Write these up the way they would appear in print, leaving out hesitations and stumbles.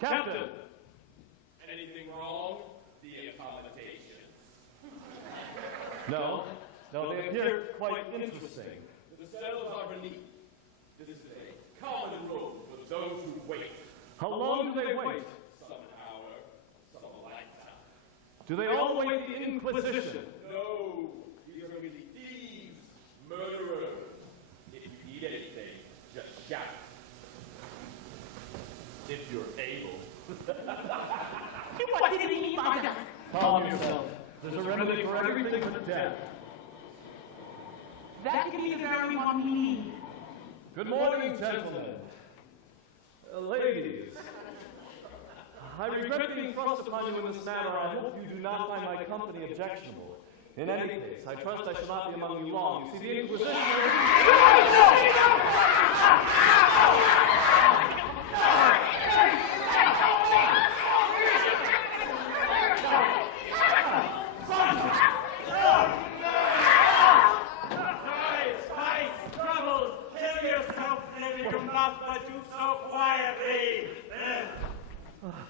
Captain! Anything wrong? The accommodations. No, they appear quite interesting. The cells are beneath. This is a common room for those who wait. How long do they wait? Some an hour, some a lifetime. Do they all wait the Inquisition? No, these are really thieves, murderers. If you need anything, just shout. If you're able. What did he mean by that? Calm yourself. There's a remedy for everything but death. That could be the very one we need. Good morning, gentlemen. Ladies. I regret being thrust upon you in this manner. I hope you do not find my company objectionable. In any case, I trust I shall not be among you long. You see, the Inquisition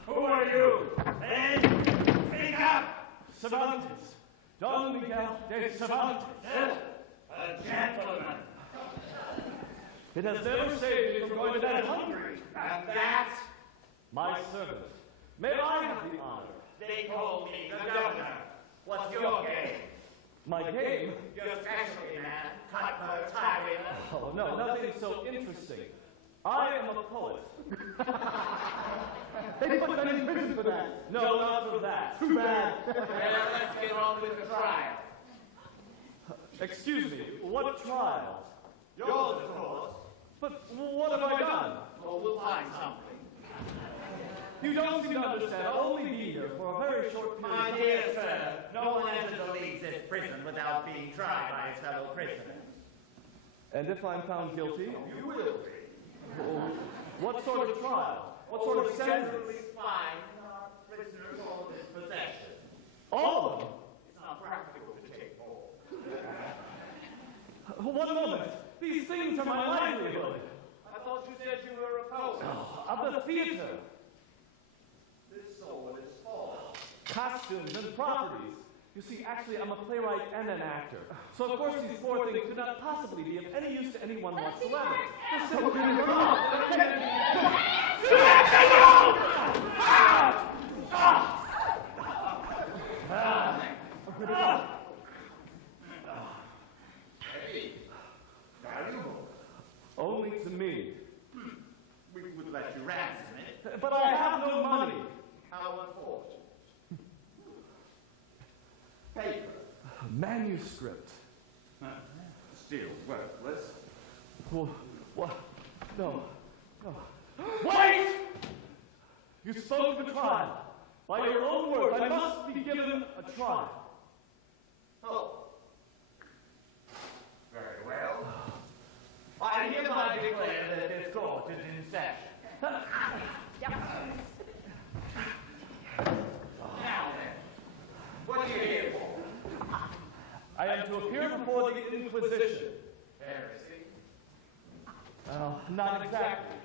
Who are you? Eh? Speak up! Cervantes. Don Miguel de Cervantes. A gentleman. It has never saved me from going to that hungry. And that? My servant. May I have the honor? They call me the governor. What's your game? My game? Your specialty, man. Cutthroat, tyrant. Oh, no, nothing so interesting. I am a poet. They put men in prison for that. No, not for that. Too bad. Well, let's get on with the trial. Excuse me, what trial? Yours, of course. But what have I done? Well, we'll find something. You don't seem to understand. I'll only be here for a very short period. My dear sir, no one enters or leaves this prison without being tried by his fellow prisoners. And if I'm found guilty? You will be. What sort of trial? What sort of sentence? Fine, prisoners all in this possession. All of them? It's not practical to take all. One moment. These things are my livelihood. I thought you said you were a poet. Of the theater. This sword is false. Costumes and properties. You see, actually, I'm a playwright and an actor. So, of course, these four things could not possibly be of any use to anyone whatsoever. They're so Heavy. Valuable. Only to me. We would let you ransom it. But I have no money. How unfortunate. Paper. Manuscript. Still worthless. What? No. Wait! You spoke of a trial. By your own words, I must be given a trial. Oh. Very well. I hereby declare that this court is in session. Now then, what are you here for? I am to appear before the Inquisition. Heresy. Not exactly.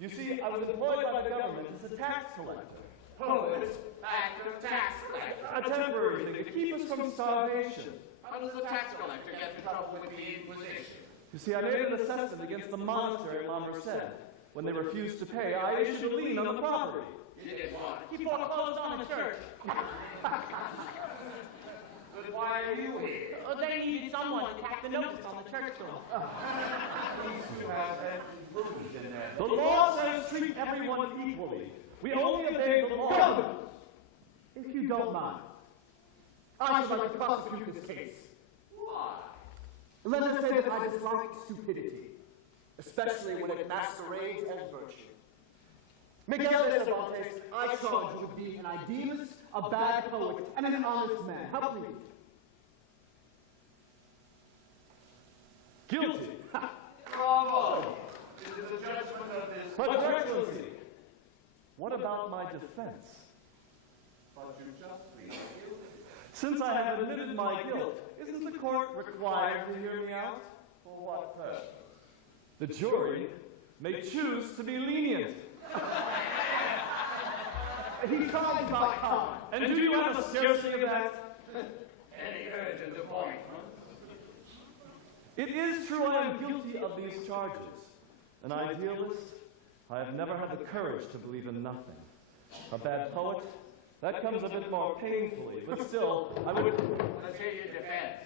You see, I was employed by the government as a tax collector. Poet, actor, tax collector. A temporary thing to keep us from starvation. How does a tax collector get in trouble with the Inquisition? You see, I made an assessment against the monastery at La Merced. When they refused to pay, I issued a lien on the property. You did what? He foreclosed on the church. But why are you here? They needed someone to tack the notice on the church door. These two have that inclusion there. The law says treat everyone equally. We only obey the law. If you don't mind, I should like to prosecute this case. Why? Let us say that I dislike stupidity, especially when it masquerades as virtue. Miguel de Cervantes, I charge you with being an idealist, a bad poet, and an honest man. How please? Guilty. Bravo! This is the judgment of this But, Your Excellency, what about my defense? But you just plead guilty. Since I have admitted my guilt, isn't the court required to hear me out? For what purpose? The jury may choose to be lenient. He tried to buy time. And do you have a scarcity of that? Any urgent appointment? It is true I am guilty of these charges. An idealist, I have never had the courage to believe in nothing. A bad poet, that comes a bit more painfully, but still, I would... Let's hear your defense.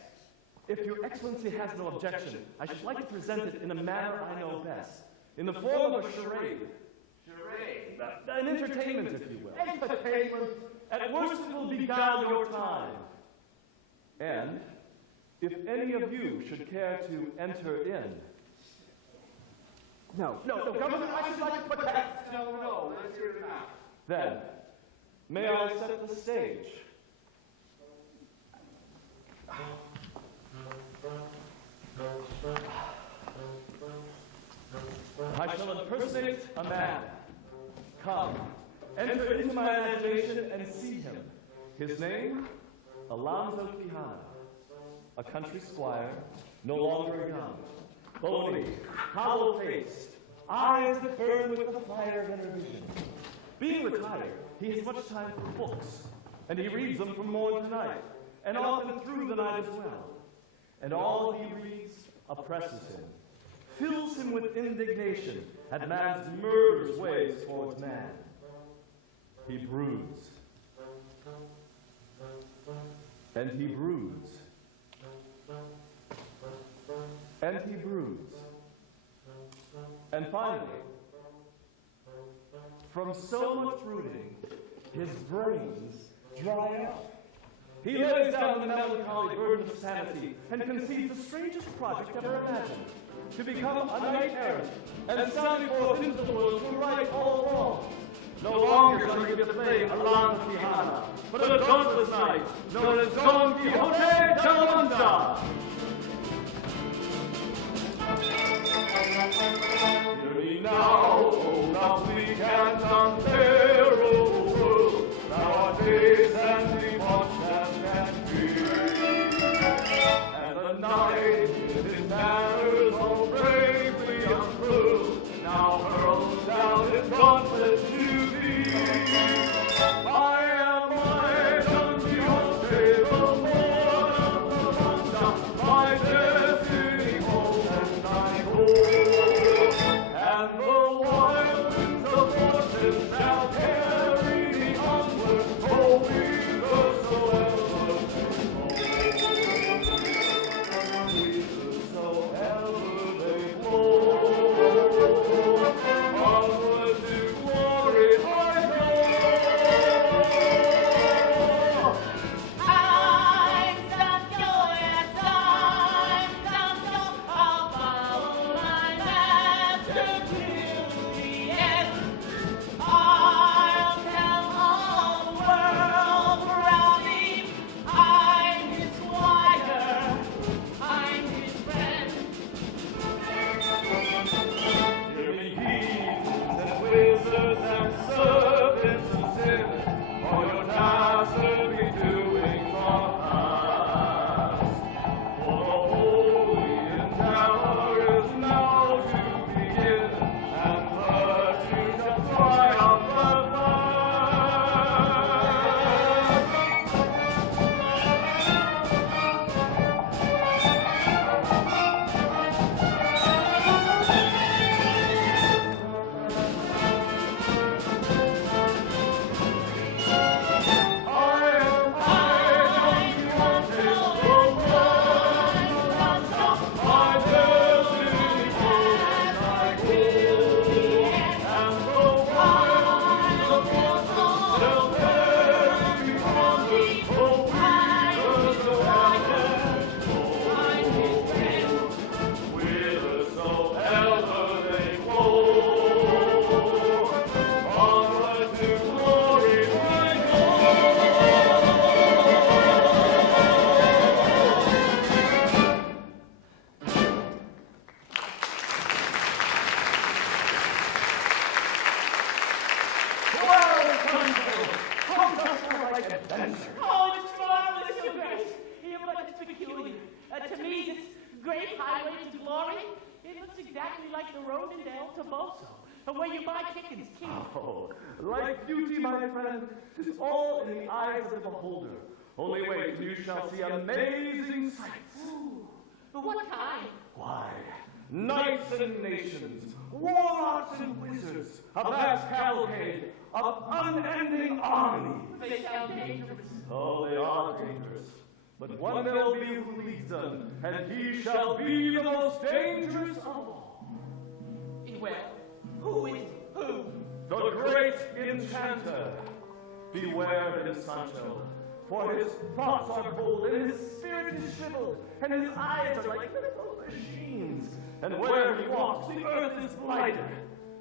If your excellency has no objection, I should like to present it in a manner I know best, in the form of a charade. Charade? An entertainment, if you will. Entertainment. At worst, it will beguile your time. And if any of you should care to enter in... No, Governor, I should like to put that. No, let's hear it now. Then, may I set the stage? I shall impersonate a man. Come, enter into my imagination and see him. His name, Alonzo Quijano, a country squire, no longer young, bony, hollow-faced, eyes that burn with the fire of inner vision. Being retired, he has much time for books, and he reads them from morn to night, and often through the night as well. And all he reads oppresses him, fills him with indignation at man's murderous ways towards man. He broods, and he broods, and he broods, and finally, from so much brooding, his brains dry up. He lays down the melancholy burden of sanity and conceives the strangest project ever imagined, to become a knight-errant and sally forth into the world to right all wrongs. No longer shall he be the play Alonzo Quijano, but a dauntless knight known as Don Quixote de la Mancha. Hear me now, O lovely and unbearable world, nowadays and debauched as can be. And the knight, with his manners all bravely unfurled, now hurls down his gauntlet to thee. I am my Don Quixote, the Lord of the Mancha, my destiny holds and I hold. And the wild winds of fortune shall carry me onward, oh, whithersoever they blow. Onward to glory I go. I'm Sancho, yes, I'm Sancho. I'll follow my master to the end. I'll tell all the world around me I'm his squire, I'm his friend. Hear me, heathens and wizards and serpents of sin, all your dastardly doings are past. For the holy endeavor is now to begin, and virtue shall triumph at last. Oh, it's marvelous, Your Grace. But it's peculiar. To me, this great highway to glory, it looks exactly like the road into El Toboso. where you buy chickens, king. Oh, like beauty, my friend, 'tis all in the eyes of the beholder. Only wait, and you shall see amazing sights. Ooh, but what kind? Why, knights and nations, warlocks and wizards, a vast cavalcade of unending armies. They sound dangerous. Oh, they are dangerous. But one there will be who leads them, and he shall be the most dangerous of all. Well, who is it? Who? The great enchanter. Beware him, Sancho, for his thoughts are bold, and his spirit is shriveled, and his eyes are like little machines. And where he walks, the earth is lighter.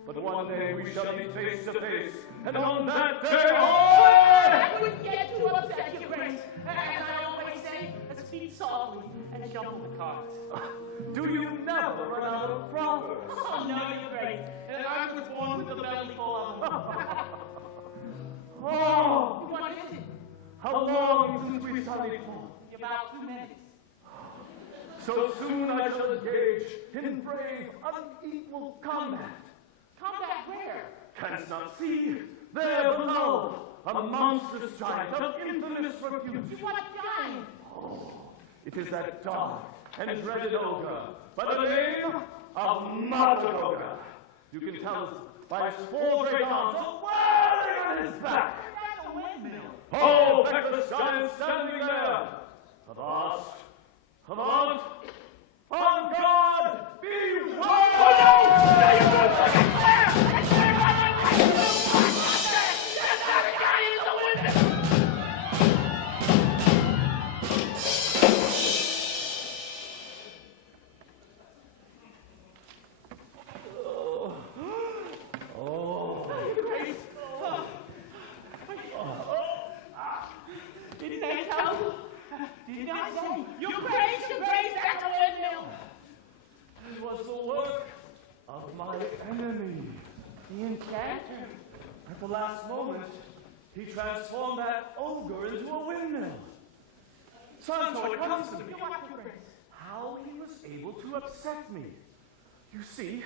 But one day we shall be face to face, and on that day, I would get too upset, Your Grace. As I always say, speak softly and shuffle the cards. do you never run out of proverbs? Oh, no, Your Grace. And I was born with a belly full of them. Oh, What is it? how long since we sallied forth? About 2 minutes. So soon I shall engage in brave, unequal combat. Combat where? Canst not see? There below, a monstrous giant of infamous repute. What giant? Oh, it is that dark and dreaded ogre by the name of Madroga. You can tell us by his 4 great arms whirling on his back. That's a windmill. Oh, feckless giant standing there. Avast, avant, on guard, Didn't I tell you? Didn't I say? Your Grace, that's a windmill. It was the work of my enemy. The enchanter. At the last moment, he transformed that ogre into a windmill. Sancho, it comes to me What, Your Grace? how he was able to upset me. You see,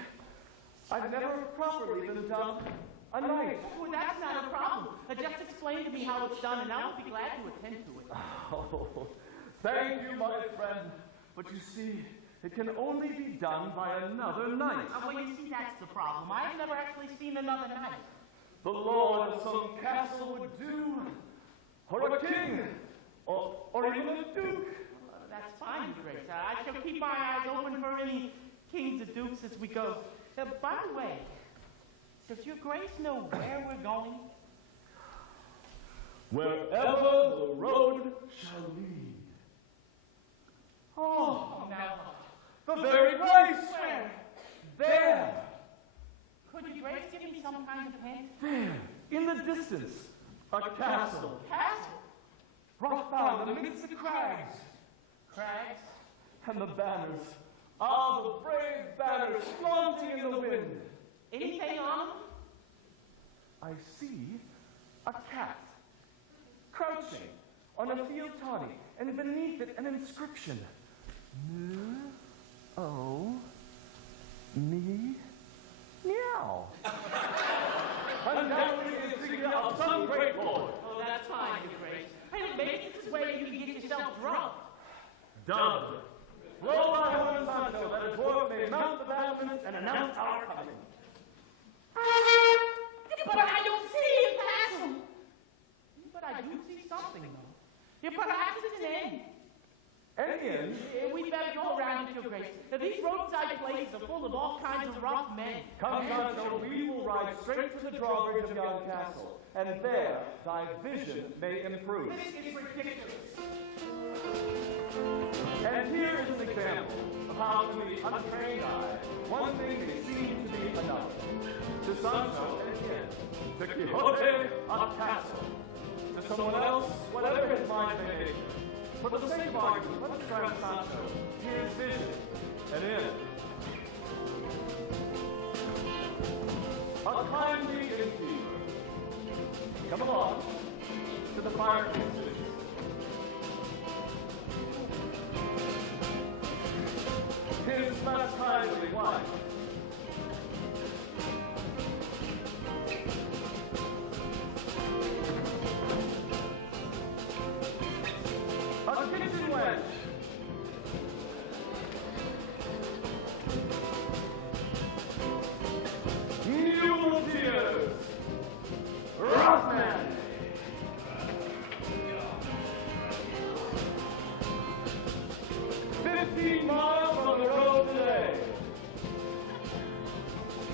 I've never properly been dubbed a knight. Oh, that's not a problem. Just explain to me how it's done, and I will be glad to attend to it. Oh, thank you, my friend. But you see, it can only be done by another knight. Well, you see, that's the problem. I've never actually seen another knight. The lord of some castle would do, or a king, or even a duke. That's fine, Your Grace. I shall keep my eyes open for any kings or dukes as we go. By the way, does Your Grace know where we're going? Wherever the road shall lead. Oh, now, The very place! where? There! Could Your Grace give me some kind of hint? There! In the distance! A castle! Castle? Rock bound amidst the crags! Crags? And the banners! Ah, the brave banners flaunting in the wind! Anything on them? I see a cat, crouching on a field toddy, and beneath it an inscription. Me, meow. Undoubtedly the insignia of some great lord. Oh, that's fine, Your Grace. Hey, maybe this is where you can get yourself drunk. Dubbed. Blow by horn, Sancho, that a dwarf may mount the battlements and announce our coming. But I don't see a castle. But I do see something, though. Perhaps it's an inn. An inn? We better go around it, Your Grace. These roadside places are full of all kinds of rough men. Come, Sancho, we will ride straight to the drawbridge of yon castle, and there thy vision may improve. This is ridiculous. And here is an example of how to the untrained eye, one thing may seem to be another. To Sancho, an inn. To Quixote, a castle. To someone else, whatever his mind may be. For the sake of argument, let's grant Sancho his vision, an inn. A kindly innkeeper. Come along to the fireplaces. His less kindly wife. 15 miles from the road today.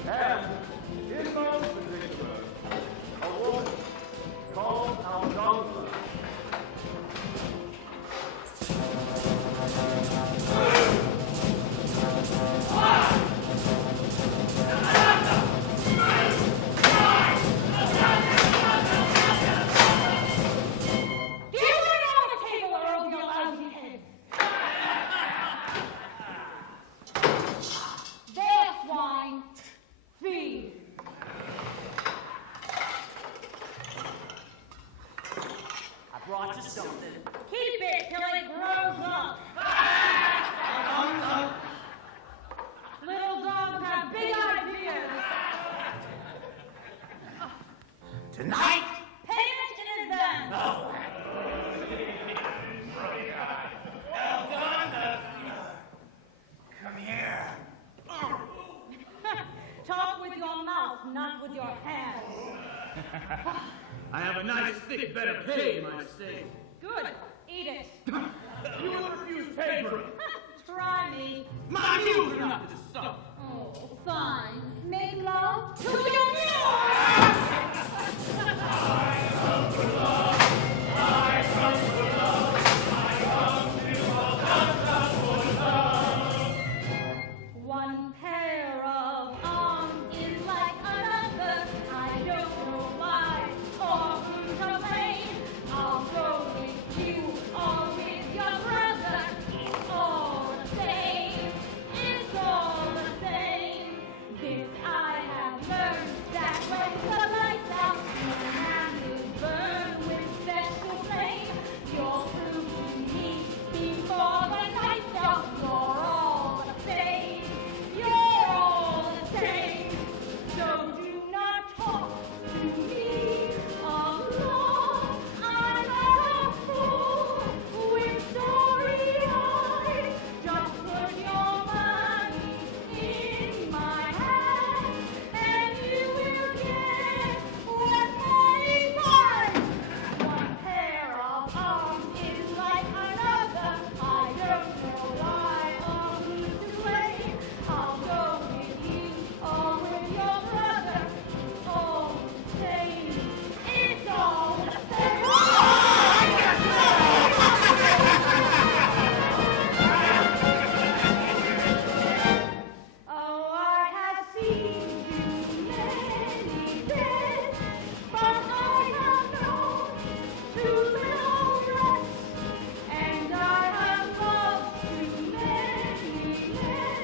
And in most particular, a woman called Algonza. Brought you something. Keep it till it grows up. Little dogs have big ideas. Tonight? Pay attention to them. Oh. Well done, come here. Talk with your mouth, not with your hands. I have a nice thick bed of pay in my state. Good. Eat it. You will refuse paper. Try me. My mules are not this stuff. Oh, fine. Make love to your mule. One pair of arms is like another. I don't know why or who to blame. I'll go with you or with your brother. It's all the same. It's all the same. This I have learned that when the lights out, your hand is burned with special flame. You're through to me before the night's out. You're all the same. You're all the same. So do not talk to me of love. I'm not a fool with sorry eyes. Just put your money in my hand, and you will get what money buys. One pair of arms is like another. I don't know why or who to blame. I'll go with you or with your brother. All the same, it's all the same. Oh, I have seen you many days, but I have known too little rest, and I have loved too many men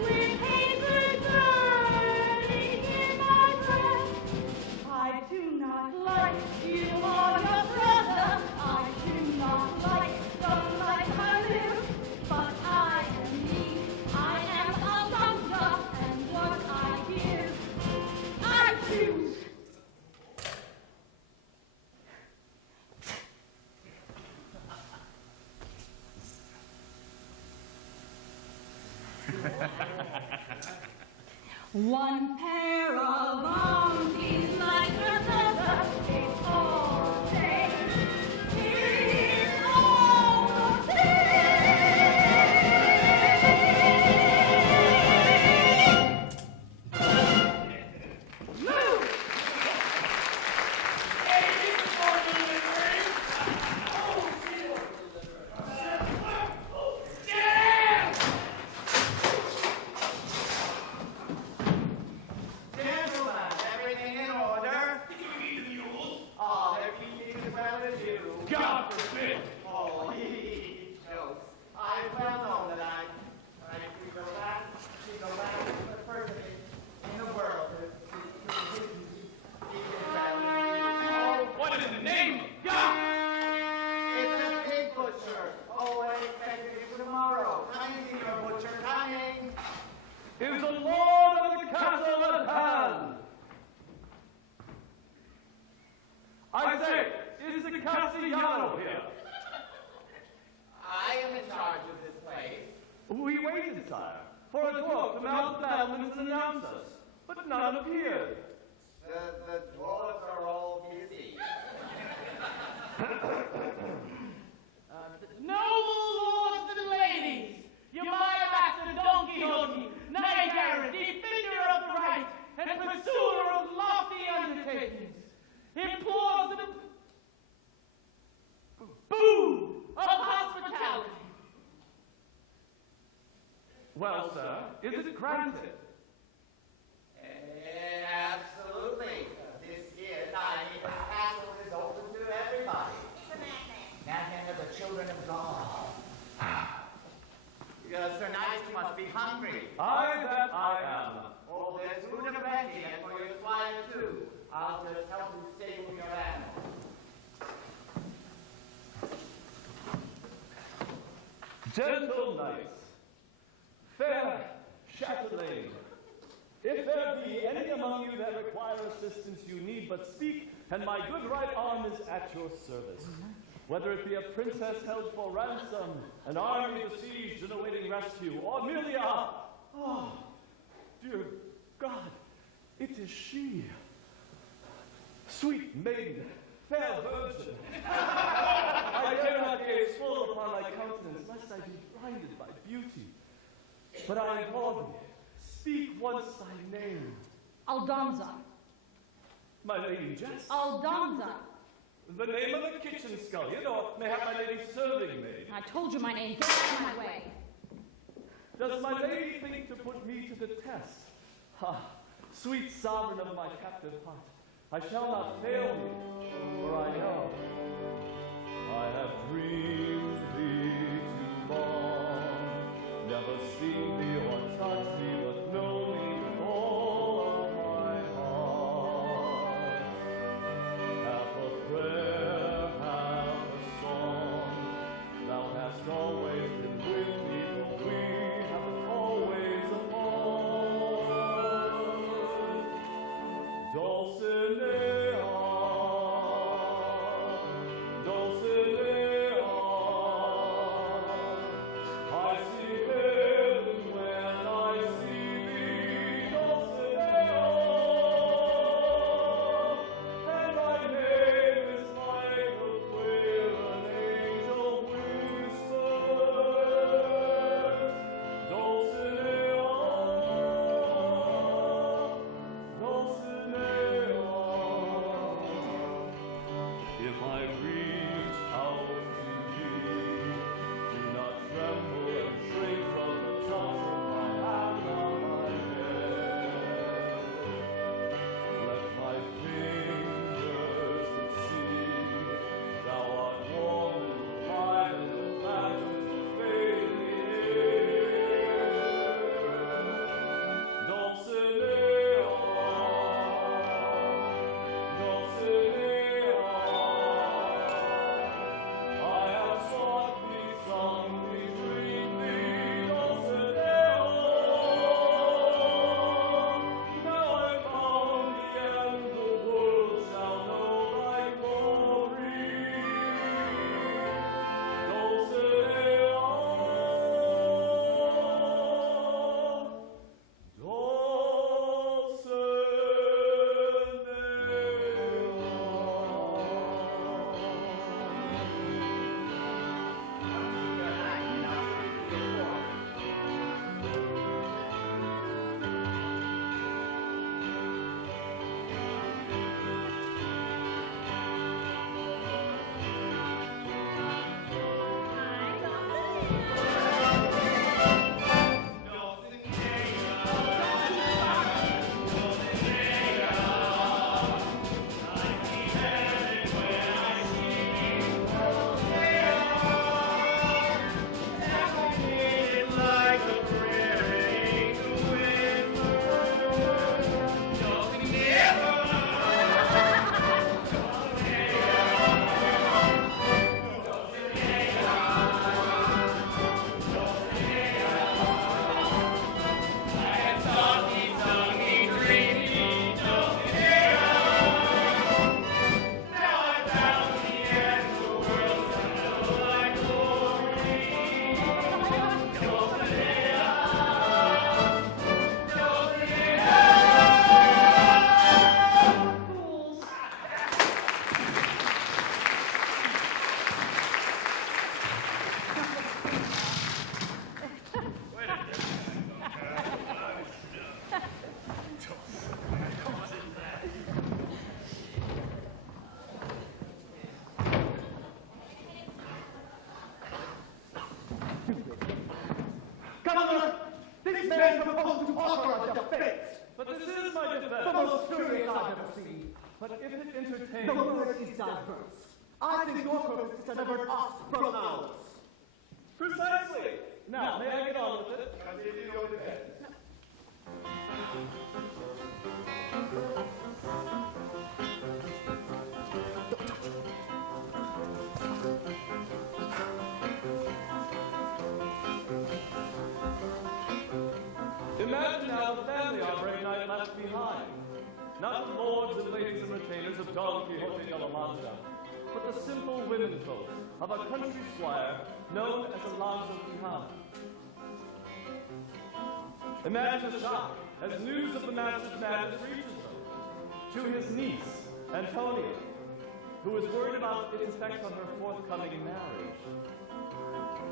with hatred burning in my breast. I do not like you or your brother. I do not don't like her live, but I am me. I am a doctor, and what I give, I choose. One pair of arms is like another. It's all the same. It's all the same. Move! Gentlemen, everything in order? Oh, they're keeping as well as you. God forbid! Oh, he jokes. I've well known that I could go back to the person in the world Oh, what is the name of God? It's a pig butcher. Oh, I expected him tomorrow. Coming, Senior Butcher, coming. Is the Lord of the castle at hand? I say, is the Castellano here? I am in charge of this place. We waited, sire, for a dwarf to mount the battlements and announce us, but none appeared. The dwarves are all busy. Noble lords and ladies, Well, sir, is it granted? Absolutely. This here dining castle is open to everybody. It's a madman. Madmen are the children of God. Sir Knight, you must be hungry. That I am. Oh, there's food plenty, and for your squire too. I'll just help you stable your animals. Gentle knights, fair chatelaine, if there be any among you that require assistance, you need but speak, and my good right arm is at your service. Whether it be a princess held for ransom, an army besieged and awaiting rescue, or merely oh, dear God, it is she. Sweet maiden, fair virgin. I dare not gaze full upon thy countenance, lest I be blinded by beauty. But I implore thee, speak once thy name. Aldonza. My lady Jess. Aldonza. The name of the kitchen scullion, or mayhap my lady serving maid. I told you my name. Get out of my way. Does my lady think to put me to the test? Ha, sweet sovereign of my captive heart, I shall not fail thee, for I know I have dreamed thee too long, never seen thee or touched thee, but know thee with all of my heart. Half a prayer, half a song, thou hast always been with me, for we have always apart. Dulcinea, Dulcinea, man proposed to offer a defense. But this is my The defense. most curious I've ever seen. But if it entertains... The word is diverse. I think your purpose is to divert us from ours. Precisely. Now, may I get on with it? Continue your defense. Imagine now the family our brave knight left behind. Not the lords and ladies and retainers of Don Quixote de la Mancha, but the simple women folk of a country squire known as Alonso Quijano. Imagine the shock as news of the master's madness reaches them. To his niece, Antonia, who is worried about its effects on her forthcoming marriage.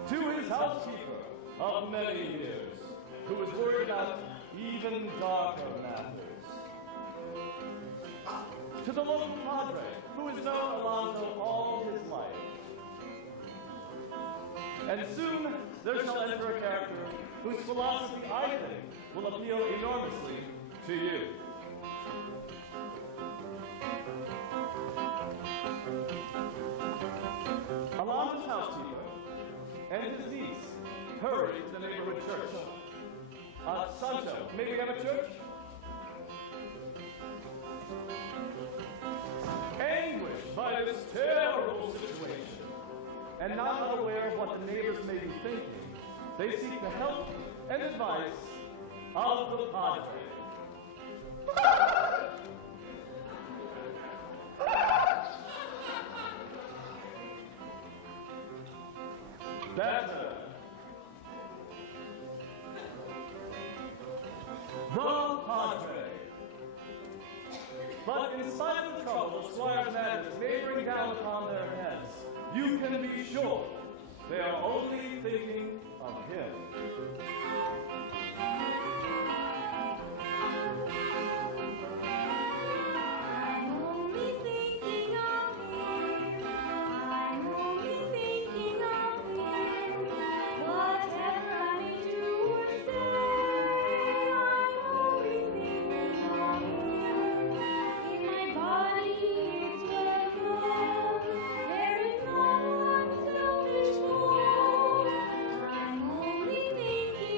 To his housekeeper of many years, who is worried about even darker matters. To the local padre, who has known Alonso all his life. And soon there shall enter a character whose philosophy, I think, will appeal enormously to you. Alonso's housekeeper and his niece hurry to the neighborhood church. Sancho, may we have a church? Anguished by this terrible situation, and not unaware of what the neighbors may be thinking, they seek the help and advice of the padre. Better. The padre. But in spite of the trouble the squire's madness may bring down upon their heads, you can be sure they are only thinking of him. I'm only thinking of him. I'm only thinking of him. Whatever I may do or say, I'm only thinking of him. In my body it's well known, there is no one selfish more. I'm only thinking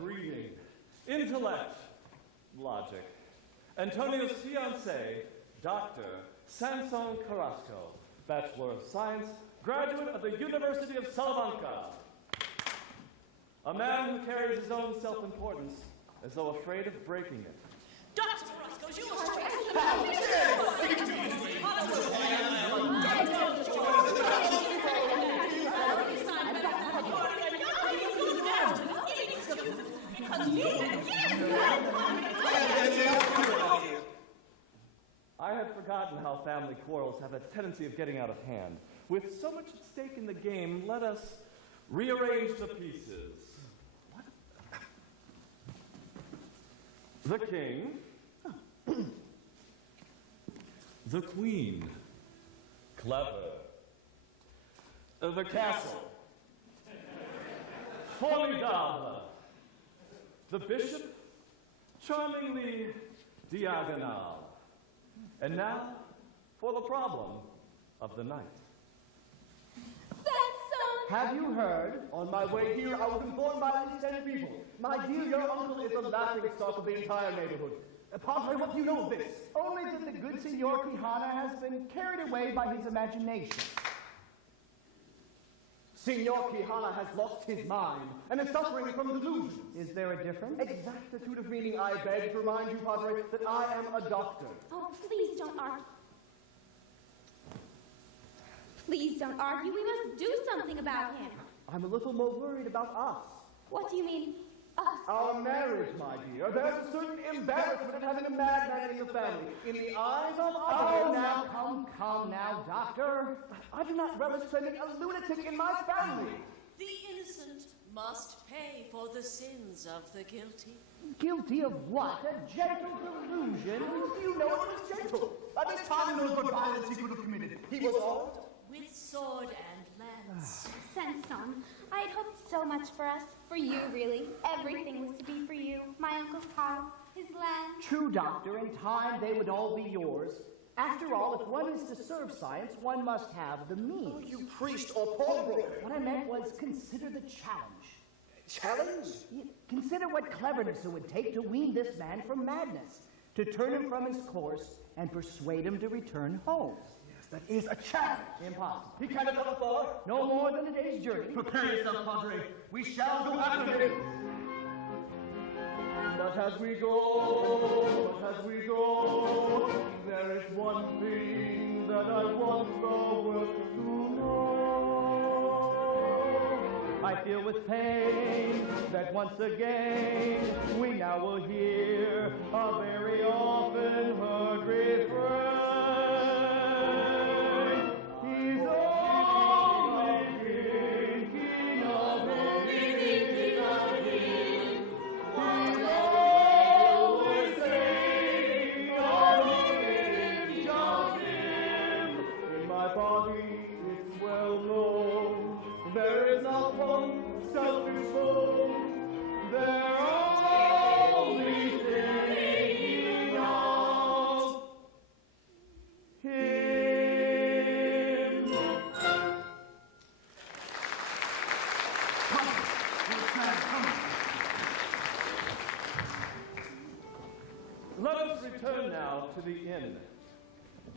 breeding, intellect, logic. Antonio's fiancé, Dr. Sansón Carrasco, Bachelor of Science, graduate of the University of Salamanca. A man who carries his own self-importance as though afraid of breaking it. Dr. Carrasco, you are I had forgotten how family quarrels have a tendency of getting out of hand. With so much at stake in the game, let us rearrange the pieces. The king, the queen, clever, the castle, formidable, the bishop, charmingly diagonal. And now for the problem of the night. Have you heard? On my way here, I was informed by at least 10 people. My dear, your uncle is the laughing stock of the entire neighborhood. Padre, what do you know of this? Only that the good Signor Quijana has been carried away by his imagination. Signor Quijana has lost his mind and is suffering from delusions. Is there a difference? Exactitude of meaning, I beg to remind you, Padre, that I am a doctor. Oh, please don't argue. Please don't argue. We must do something about him. I'm a little more worried about us. What do you mean, us? Our marriage, my dear. There's a certain embarrassment of having a madman in the family. In the eyes of others. Oh, now, come now, Doctor. I do not relish sending a lunatic in my family. The innocent must pay for the sins of the guilty. Guilty of what? A gentle delusion? You know it was gentle. At this time knows what violence he could have committed. He was armed. With sword and lance. Sansón, I had hoped so much for us. For you, really. Everything was to be for you. My uncle's house, his land. True, Doctor. In time, they would all be yours. After all, if one is to serve science, one must have the means. Oh, you priest or pawnbroker. What I meant was consider the challenge. Challenge? Consider what cleverness it would take to wean this man from madness, to turn him from his course and persuade him to return home. That is a challenge. Impossible. He cannot come far. No more than a day's journey. Prepare yourself, Padre. We shall go after him. But as we go, there is one thing that I want the world to know. I feel with pain that once again we now will hear a very often heard refrain. He's only thinking of him. He's always thinking of him, just him. In my body it's well known, there is not one selfish soul. They're only thinking of him. Let us return now to the inn.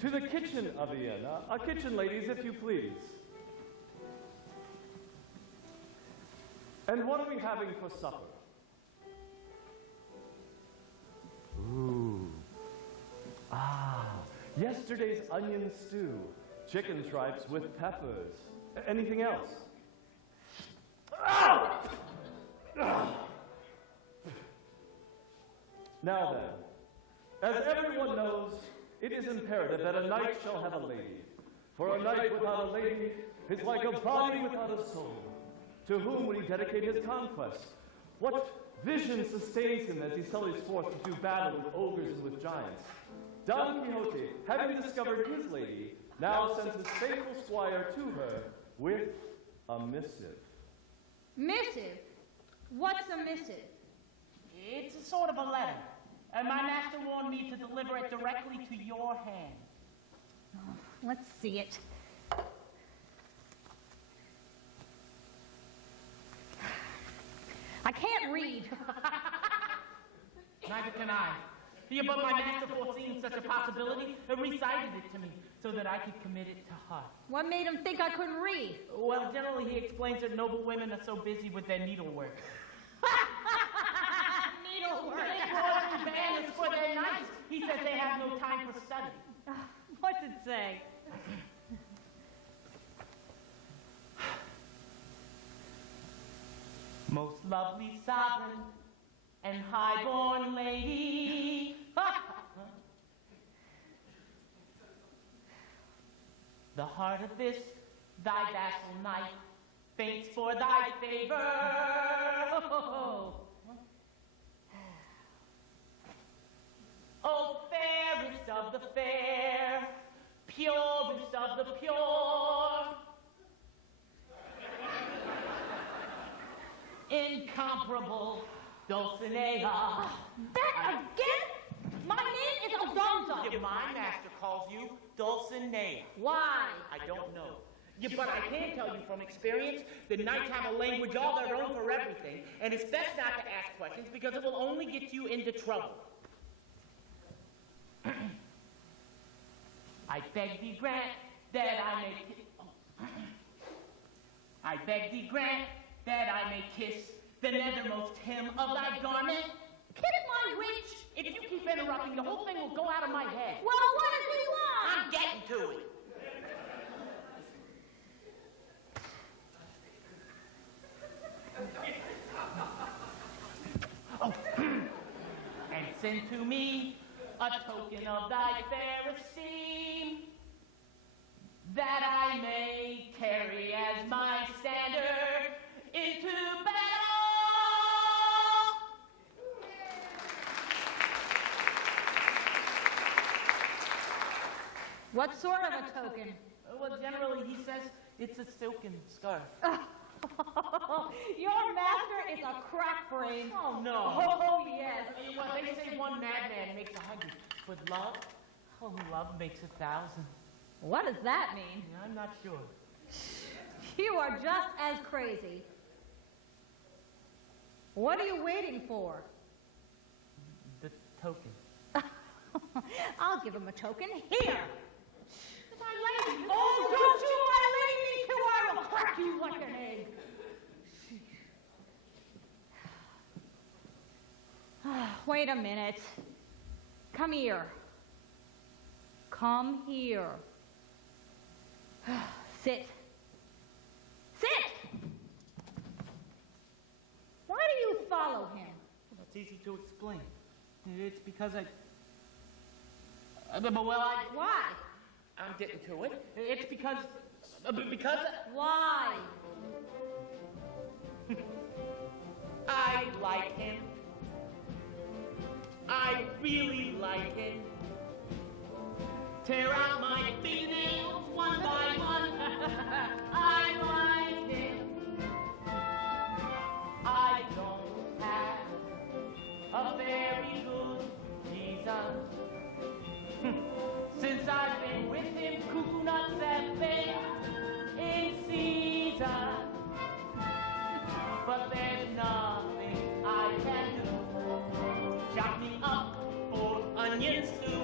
To the kitchen of the inn. A kitchen, ladies, if you please. And what are we having for supper? Ooh. Yesterday's onion stew. Chicken tripes with peppers. Anything else? Now then, as everyone knows, it is imperative that a knight shall have a lady. For a knight without a lady is like a body without a soul. To whom would he dedicate his conquest? What vision sustains him as he sallies forth to do battle with ogres and with giants? Don Quixote, having discovered his lady, now sends his faithful squire to her with a missive. Missive? What's a missive? It's a sort of a letter. And my master warned me to deliver it directly to your hand. Oh, let's see it. I can't can't read. Neither can I. Yeah, but my master, foreseeing such a possibility, recited it to me so that I could commit it to heart. What made him think I couldn't read? Well, generally he explains that noble women are so busy with their needlework. Needlework. They call banners for their nights. He says they have no time for study. What's it say? Most lovely sovereign and high-born lady. The heart of this thy vassal knight faints for thy favor. Oh, fairest of the fair, purest of the pure, incomparable Dulcinea. That again? My name is Aldonza. My master calls you Dulcinea. Why? I don't know. Yeah, but I can tell you from experience, the knights have a language all their own for everything, and it's best not to ask questions because it will only get you into trouble. I beg thee grant that I may I beg thee grant that I may kiss the nethermost hem of thy garment. Kiss my witch. If you keep interrupting, the whole thing will go out of my head. Well, what does he want? I'm getting to it. Oh, and send to me a token of thy fair esteem, that I may carry as my standard into battle. What sort of a token? Well, generally he says it's a silken scarf. Your master is a crack brain. Oh, no. Oh, yes. Well, they say one madman makes 100, but love, oh, love makes 1,000. What does that mean? I'm not sure. You are just as crazy. What are you waiting for? The token. I'll give him a token. Here. My lady! Oh, don't you my lady me too? I will crack you like an egg. Wait a minute. Come here. Come here. Sit. Sit! Why do you follow him? That's easy to explain. It's because I... Why? I'm getting to it. It's because... Why? I like him. I really like him. Tear out my fingernails one by one. I like him. I don't have a very good reason. Since I've been with him, cuckoo nuts have been in season. But there's nothing I can do. Chop me up for onion stew.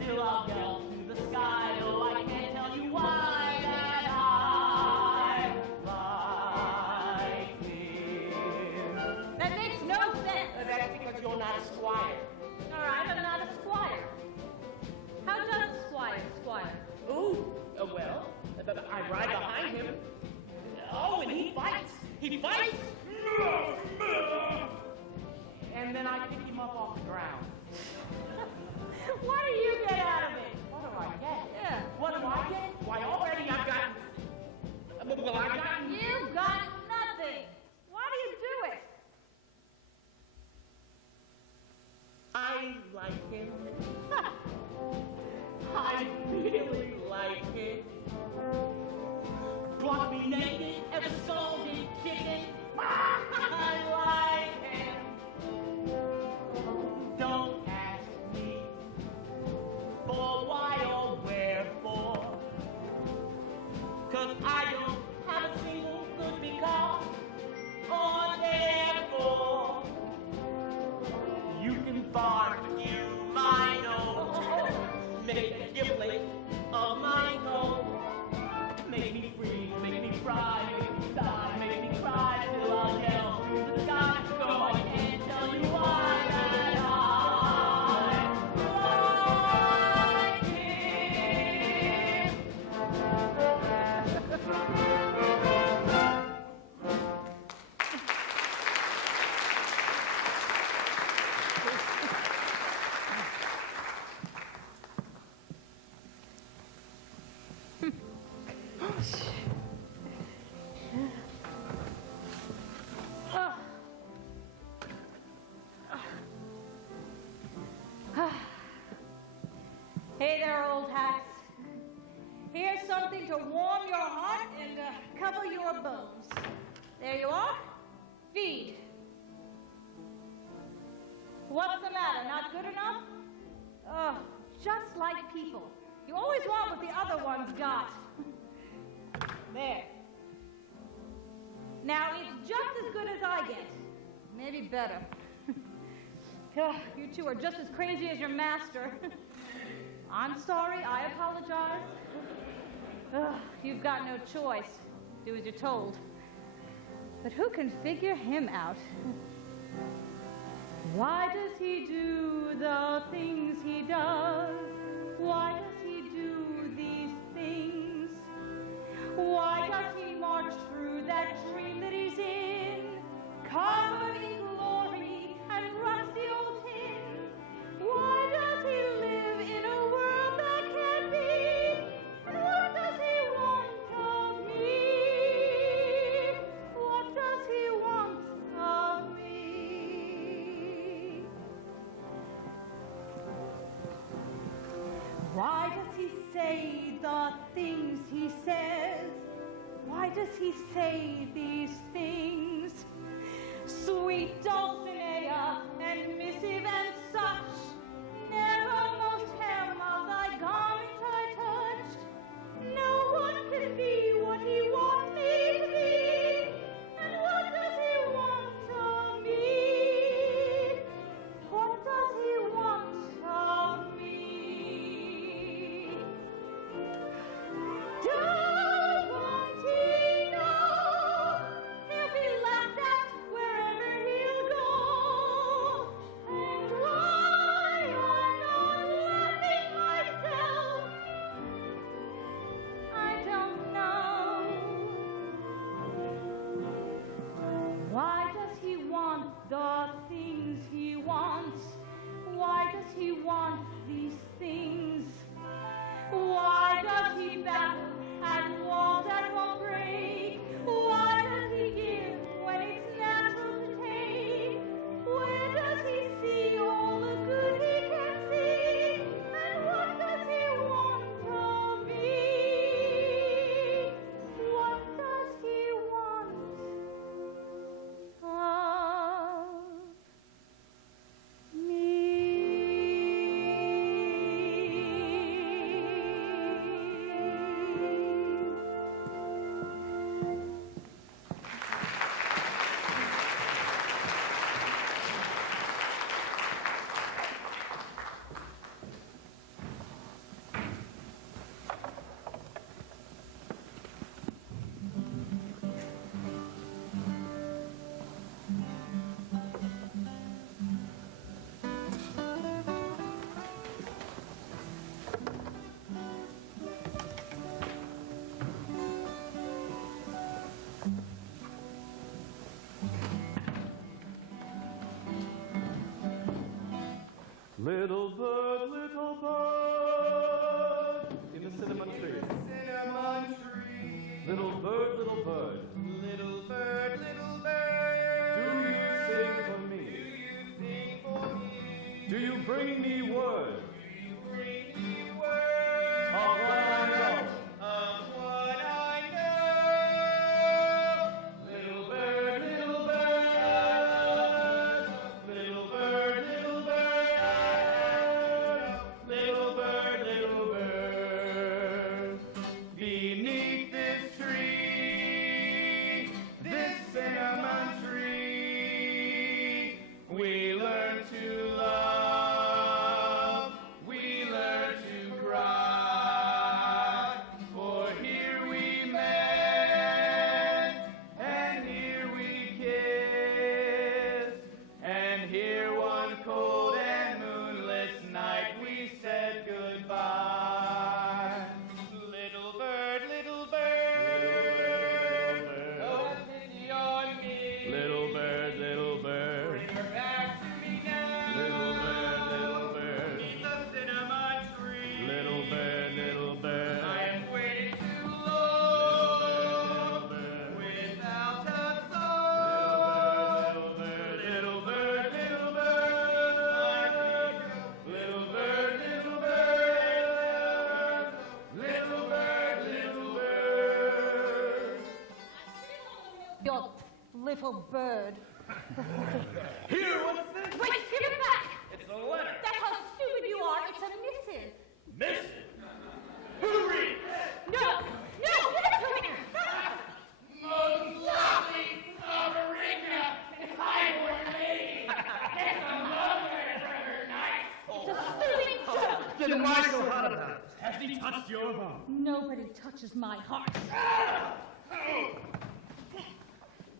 Still I'll yell to the sky, oh, I can't tell you why that I like him. That makes no sense. That's because you're not a squire. All right, I'm not a squire. How does a squire? Ooh, well, I ride behind him. Oh, and he fights. He fights. And then I pick him up off the ground. What do you get out of it? What do I get? Yeah. What do I get? Why, already I've gotten... Well, I've gotten... You got nothing. Why do you do it? I like him. I really like him. Brought me naked and a salted chicken. I like him. Don't ask me for why or wherefore. 'Cause I don't have a single good because or therefore. barbecue my nose. Make a gift plate of my gold. Make me freeze, make me fry, make me die, make me cry till I'll yell to the sky. Though I can't tell you why that I like him. Hey there, old hacks. Here's something to warm your heart and cover your bones. There you are. Feed. What's the matter? Not good enough? Oh, just like people. You always want what the other one's got. There. Now, it's just as good as I get. Maybe better. You two are just as crazy as your master. I'm sorry, I apologize. You've got no choice. Do as you're told. But who can figure him out? Why does he do the things he does? Why does he do these things? Why does he march through that dream that he's in, covered in glory and rusty old tin? Why does he live in a world that can't be? And what does he want of me? What does he want of me? Why does he say the things he says? Why does he say these things? Sweet Dulcinea and missive and such, never most hem of thy garment I touched. No one can be what he wants me to be. And what does he want of me? What does he want of me? Doesn't he know he'll be laughed at wherever he'll go? And why I'm not laughing myself, I don't know. Why does he want the things he wants? Why does he want these things? Why does he battle at walls that won't break? Why does he give when it's natural to take? Where does he see all the good he can see? And what does he want of me? What does he want of me? Little bird, in the cinnamon tree. Cinnamon tree. Little bird, little bird, Little bird, little bird. do you sing for me? Do you sing for me? Do you bring me word Do you bring me word of what I know? of what I know? Little bird, little bird, little bird, little bird, little bird, little bird, beneath this tree, this cinnamon tree, we learn to love. And here one cold and moonless night we said goodbye. Little bird, little bird, oh, have pity on me. Little bird, bring her back to me now. Little bird, beneath the cinnamon tree. Little bird, I am waiting too long without a song. Little bird, little bird, little bird, little bird, little bird, little bird. Your little bird. Here, what's this? Wait, give it back! It's a letter. That's how stupid you are. It's a missive. Missive? Who reads? No! No! Give it to me! Most lovely America, I were lady. It's a love letter for her night. It's a stupid joke! Then why so hot about it? Has he touched your heart? Nobody touches my heart.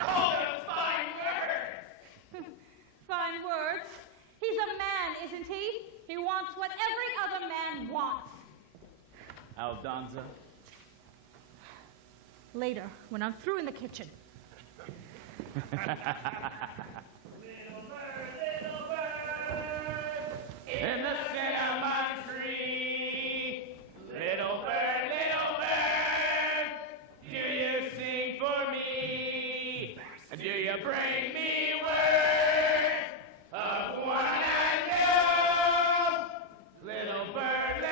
Oh, those fine words. Fine words. He's a man, isn't he? He wants what every other man wants. Aldonza. Later, when I'm through in the kitchen. In the cinnamon tree, little bird, do you sing for me? Do you bring me word of one I know? Little bird,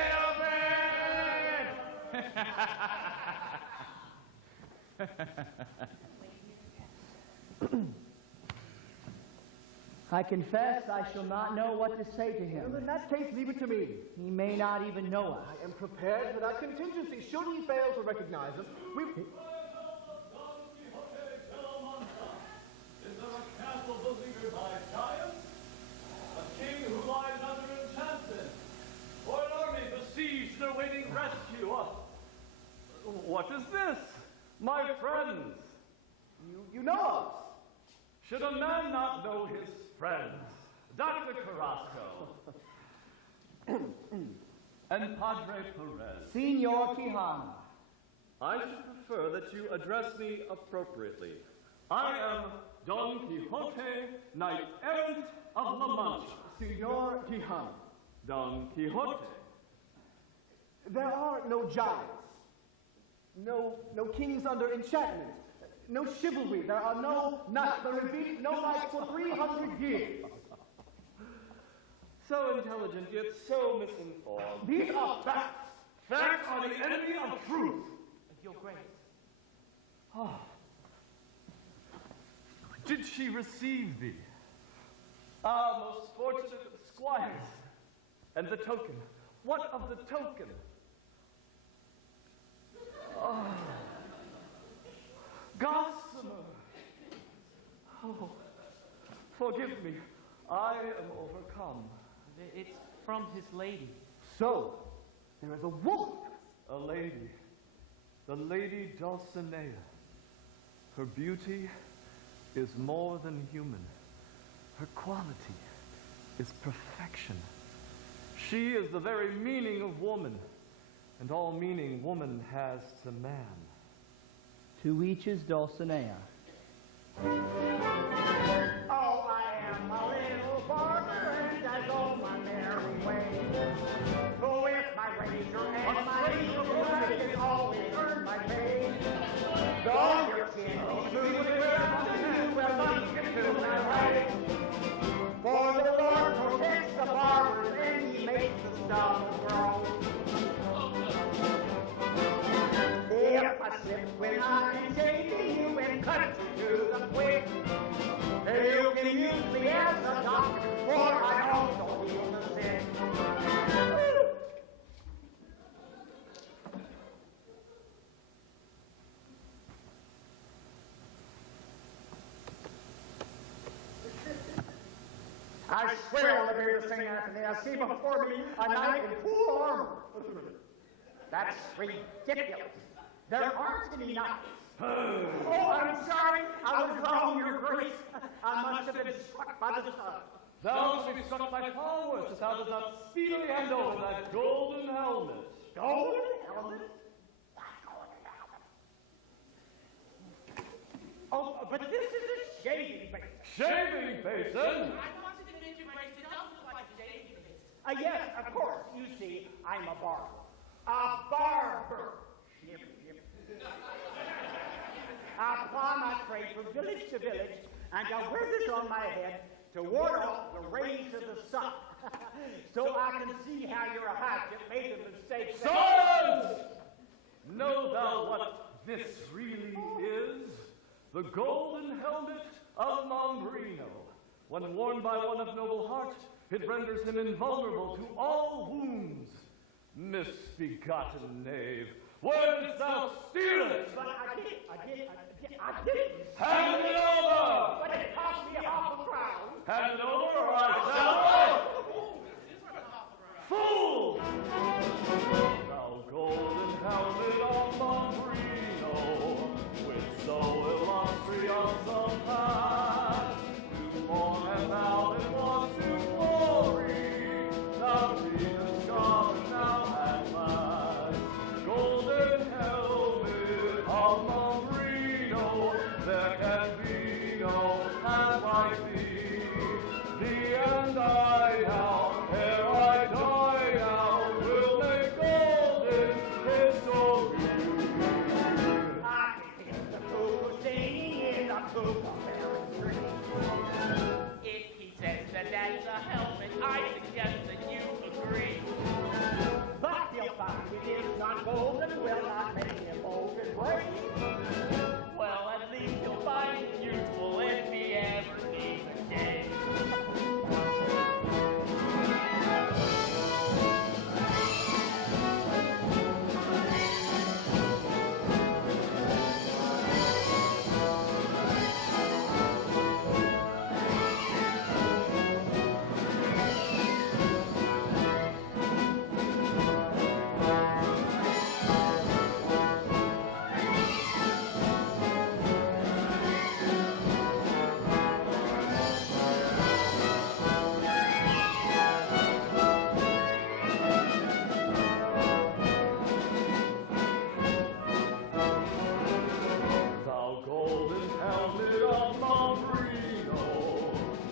I confess I shall not know what to say to him. Well, in that case, leave it to me. He may not even know us. I am prepared for that contingency. Should he fail to recognize us, we... Is there a castle beleaguered by giants? A king who lies under enchantment? Or an army besieged and awaiting rescue? What is this? My friends! You know us. Should a man not know his friends? Dr. Carrasco. And Padre Perez. Senor Quijano. I should prefer that you address me appropriately. I am Don Quixote, knight errant of La Mancha. Senor Quijano. Don Quixote. There are no giants. No kings under enchantment. No chivalry. There are no knights. There have been no knights for 300 years. So intelligent, yet so misinformed. These are facts. Facts are the enemy of truth. Your Grace. Did she receive thee? Ah, most fortunate of squires. And the token. What of the token? Gossamer. Oh, forgive me. I am overcome. It's from his lady. So, there is a woman. A lady. The Lady Dulcinea. Her beauty is more than human. Her quality is perfection. She is the very meaning of woman, and all meaning woman has to man. To each his Dulcinea. Oh, I am a little barber, and I go my merry way. Go with my razor and my razor, I can always earn my pay. Though your chin be smooth and round, you will not get to my way. For the Lord protects the barbers, and he makes the stubble grow. If I slip when I'm chasing you and cut you to the quick, you can use me as a doctor, for I also heal the sick. I swear I'll never hear the same after me. I see before me a knight in full armor. That's ridiculous. There aren't any knights. Oh, I'm sorry. I was wrong, Your Grace. I must have been struck by the sun. Thou shalt be struck by far worse if thou dost not speedily hand over that golden helmet. Golden helmet? Oh, but this is a shaving basin. Shaving basin? I wanted to make you right. It does look like a shaving basin. Yes, of course. You see, I'm a barber. A barber. Snip, snip. I ply my trade from village to village, and I wear this on my head to ward off the rays of the sun. So I can see how your hatchet made a mistake. Silence! Know thou what this really is? The golden helmet of Mambrino. When worn by one of noble heart, it renders him invulnerable to all wounds. Misbegotten knave, where didst thou steal it? But I did. Hand it over! But it cost me half a crown. Hand it over or I shall... Fool! Thou golden helmet of Mambrino, with so illustrious a past, to more and now than was to glory, thou beest God now at last. Golden helmet of Mambrino, there can be no hand like thee. Thee and I now, ere I die now, will make golden history. I can hear the cuckoo singing in the cuckoo tree. If he says that that's a helmet, I suggest that you agree. But he'll find it is not golden, will not make him old and gray. Well, at least he'll find it useful if he ever needs a game. Thou golden helmet of Mambrino,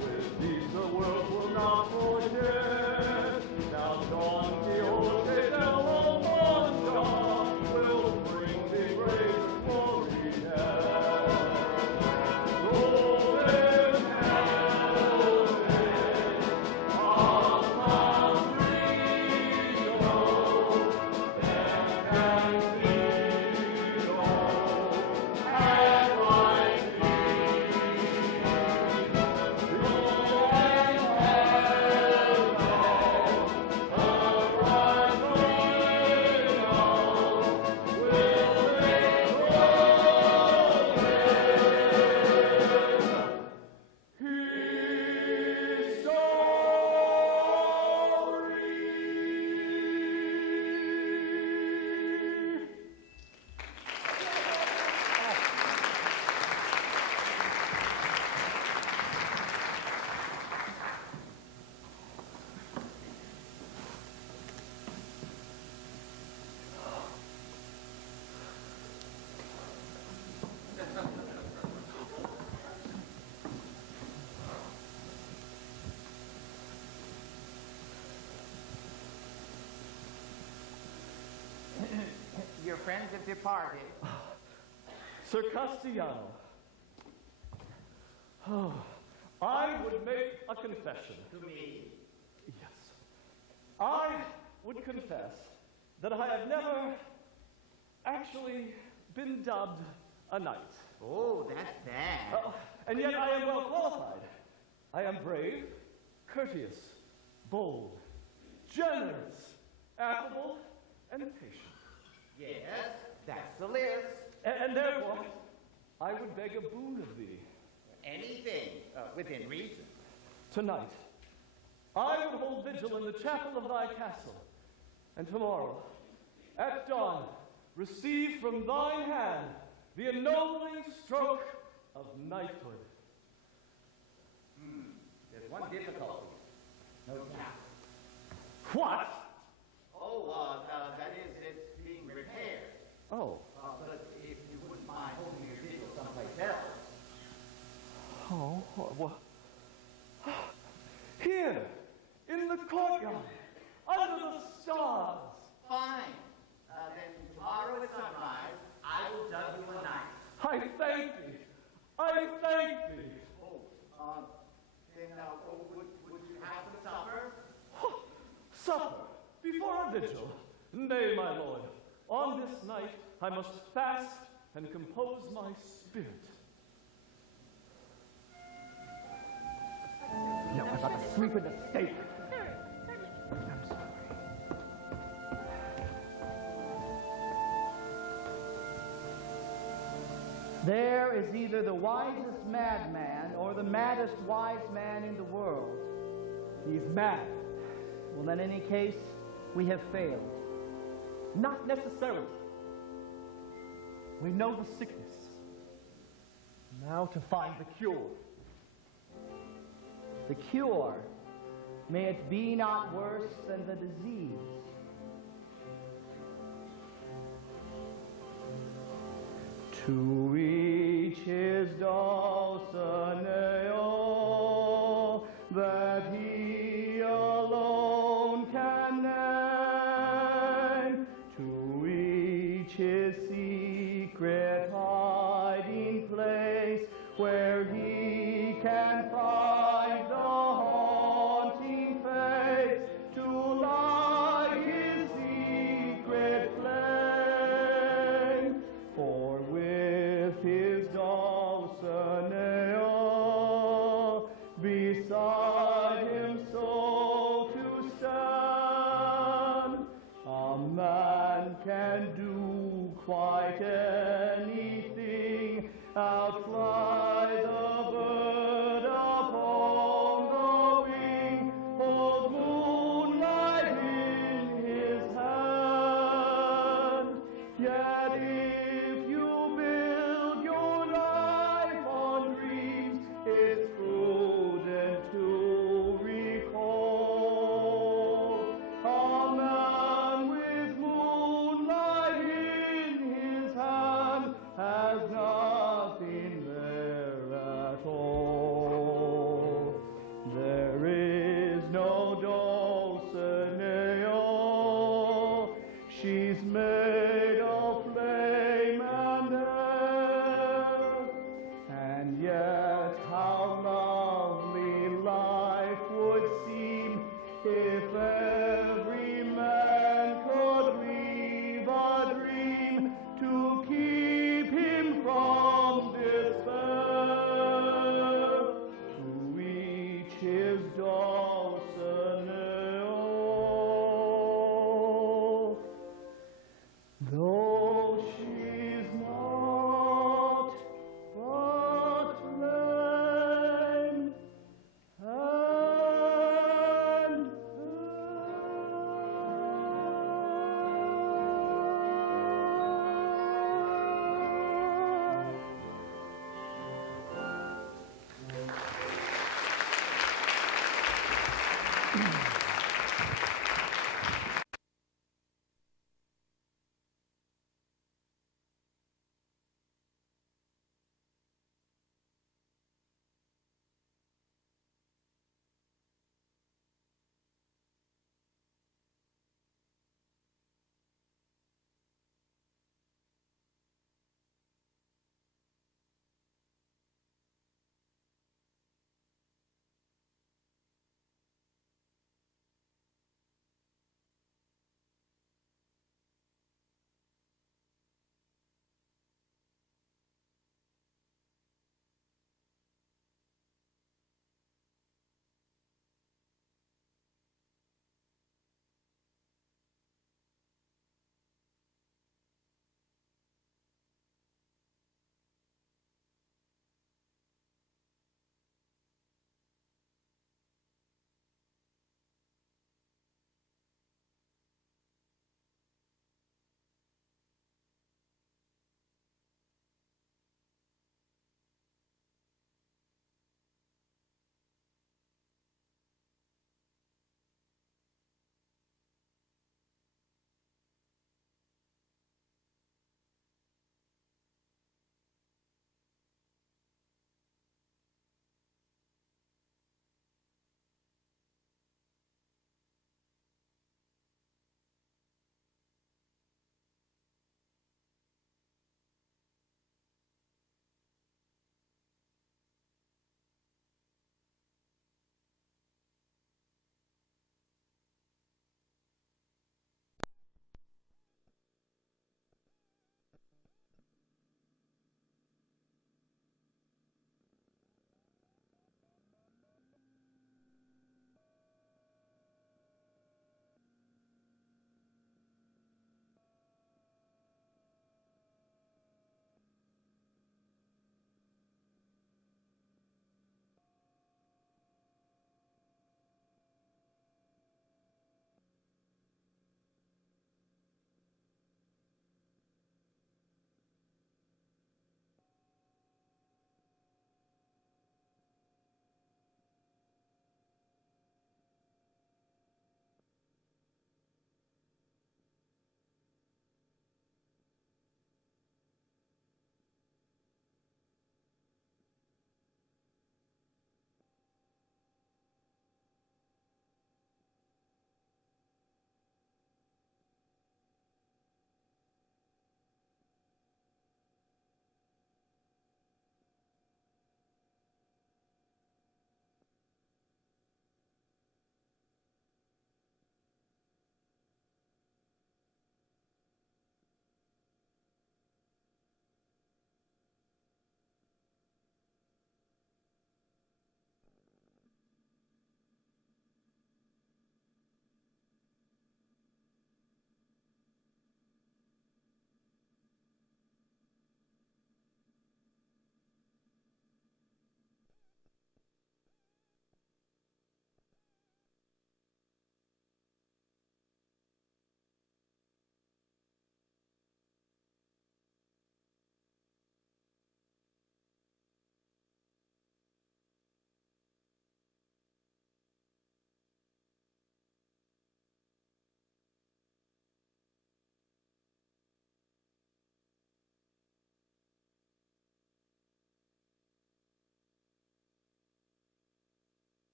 with these the world will not forget. Now Don Quixote del Mancha will bring thee great glory yet. Golden helmet of Mambrino, there can be no hand like Your friends have departed. Sir Castellano, I would make a confession. To me? Yes. I would confess that I have never actually been dubbed a knight. Oh, that's bad. And yet I am well qualified. I am brave, courteous, bold, generous, affable, and patient. Yes, that's the list. And therefore, I would beg a boon of thee. Anything within reason. Tonight, I would hold vigil in the chapel of thy castle, and tomorrow, at dawn, receive from thine hand the ennobling stroke of knighthood. There's one difficulty. No doubt. What? Oh, that is, it's being repaired. Oh. But if you wouldn't mind holding your vehicle someplace else. Oh, what? Here, in the courtyard, under the stars. Fine. Then tomorrow at sunrise, I will dub you a night. I thank thee. I thank thee. Then would you have some supper? Supper before a vigil. Nay, my lord. On this night, I must fast and compose my spirit. No, I've got to sleep in the stable. I'm sorry. There is either the wisest madman or the maddest wise man in the world. He's mad. Well, in any case, we have failed. Not necessarily. We know the sickness. Now to find the cure. The cure, may it be not worse than the disease. To each his Dulcinea, that he alone can name. To each his secret hiding place, where he can find the haunting face to light his secret flame. For with his Dulcinea beside him so to stand, a man can do quite anything, outfly the bird upon the wing, hold moonlight in his hand. Yet if you build your life on dreams, it's prudent to recall a man with moonlight in his hand has nothing there at all. There is no Dulcinea, she's made of flame and air, and yet how lovely life would seem if every man could weave a dream to keep him from despair. To each his Dulcinea, though she's not but flame and air.